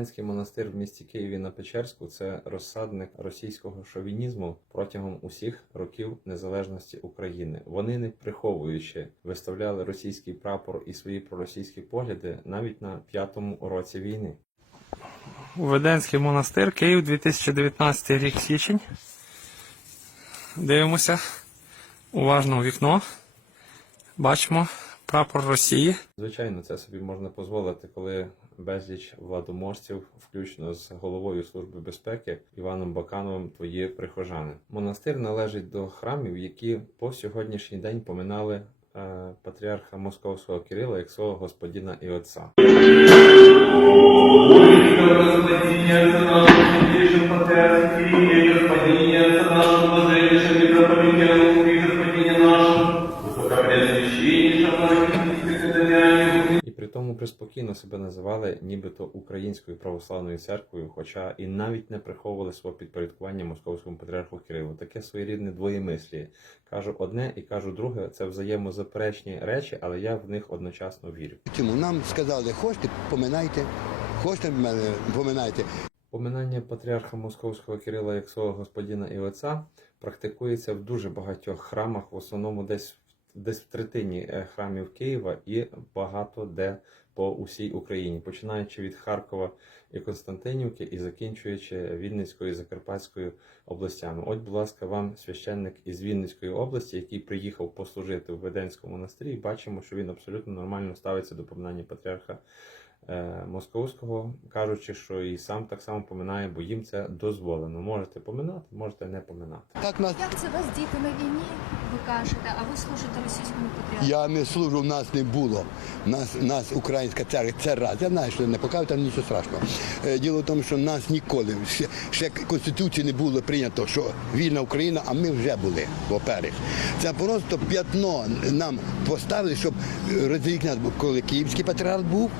Український монастир в місті Києві на Печерську це розсадник російського шовінізму протягом усіх років незалежності України. Вони не приховуючи виставляли російський прапор і свої проросійські погляди навіть на п'ятому році війни. Веденський монастир, Київ, 2019 рік січень. Дивимося уважно у вікно. Бачимо прапор Росії. Звичайно, це собі можна дозволити, коли безліч владоможців, включно з головою Служби безпеки Іваном Бакановим, твої прихожани. Монастир належить до храмів, які по сьогоднішній день поминали е, патріарха Московського Кирила як свого господіна і отця. За тому приспокійно себе називали нібито Українською православною церквою, хоча і навіть не приховували свого підпорядкування московському патріарху Кирилу. Таке своєрідне двоємисліє. Кажу одне і кажу друге. Це взаємозаперечні речі, але я в них одночасно вірю. Чому нам сказали, хочете, поминайте, хочете мене поминайте. Поминання патріарха Московського Кирила як свого господіна і отця практикується в дуже багатьох храмах, в основному десь десь в третині е, храмів Києва і багато де по усій Україні, починаючи від Харкова і Константинівки і закінчуючи Вінницькою і Закарпатською областями. От, будь ласка, вам священник із Вінницької області, який приїхав послужити в Веденському монастирі, бачимо, що він абсолютно нормально ставиться до поминання патріарха московського, кажучи, що і сам так само поминає, бо їм це дозволено. Можете поминати, можете не поминати. Так нас Як це вас діти на війні, ви кажете, а ви служите російському патріарху? я не служу, в нас не було. Нас, нас українська церква, це раз. Я знаю, що не покажу, там нічого страшного. Е, Діло в тому, що нас ніколи, ще, ще Конституції не було прийнято, що вільна Україна, а ми вже були, во-перше. Це просто п'ятно нам поставили, щоб розділити нас, коли Київський патріарх був.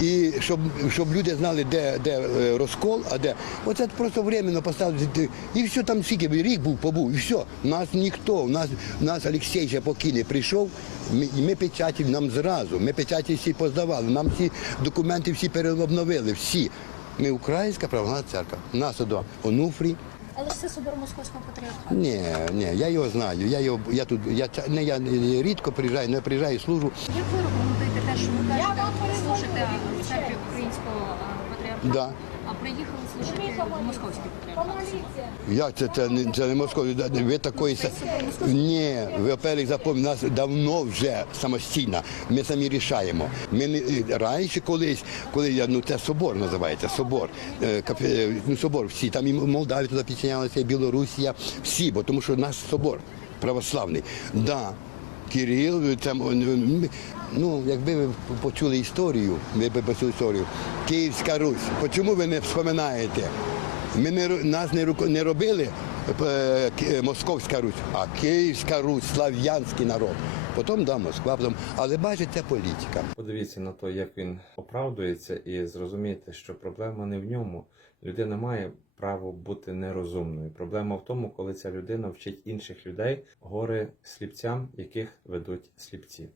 І щоб, щоб люди знали, де, де е, розкол, а де. Оце просто временно поставити. І все там скільки рік був, побув, і все. Нас ніхто, нас, нас Олексій ще поки не прийшов, ми, ми печаті нам зразу. Ми печаті всі поздавали, нам всі документи всі переобновили, всі. Ми українська православна церква. Нас одо Онуфрій. Але ж це собор московського патріархату. Ні, ні, я його знаю. Я його я тут, я не я рідко приїжджаю, не приїжджаю, служу. Як ви рекомендуєте те, що ви кажете, служите в церкві українського патріархату, Да. А приїхали служити в московський патріархат? Як це, це, не, це не Москові? Ви такої са- Ні, ви оперик запомніть, нас давно вже самостійно. Ми самі рішаємо. Ми не раніше колись, коли я ну це собор називається, собор. Е, кап- е, Ну, собор всі. Там і Молдавія туди підчинялася, і Білорусія, всі, бо тому що наш собор православний. Да. Кирил, там, ну, якби ви почули історію, ви б почули історію. Київська Русь. Чому ви не вспоминаєте? Ми не, нас не, не робили Московська Русь, а Київська Русь, слав'янський народ. Потім да, Москва, потім. Але бачите, політика. Подивіться на те, як він оправдується, і зрозумієте, що проблема не в ньому. Людина має право бути нерозумною. Проблема в тому, коли ця людина вчить інших людей гори сліпцям, яких ведуть сліпці.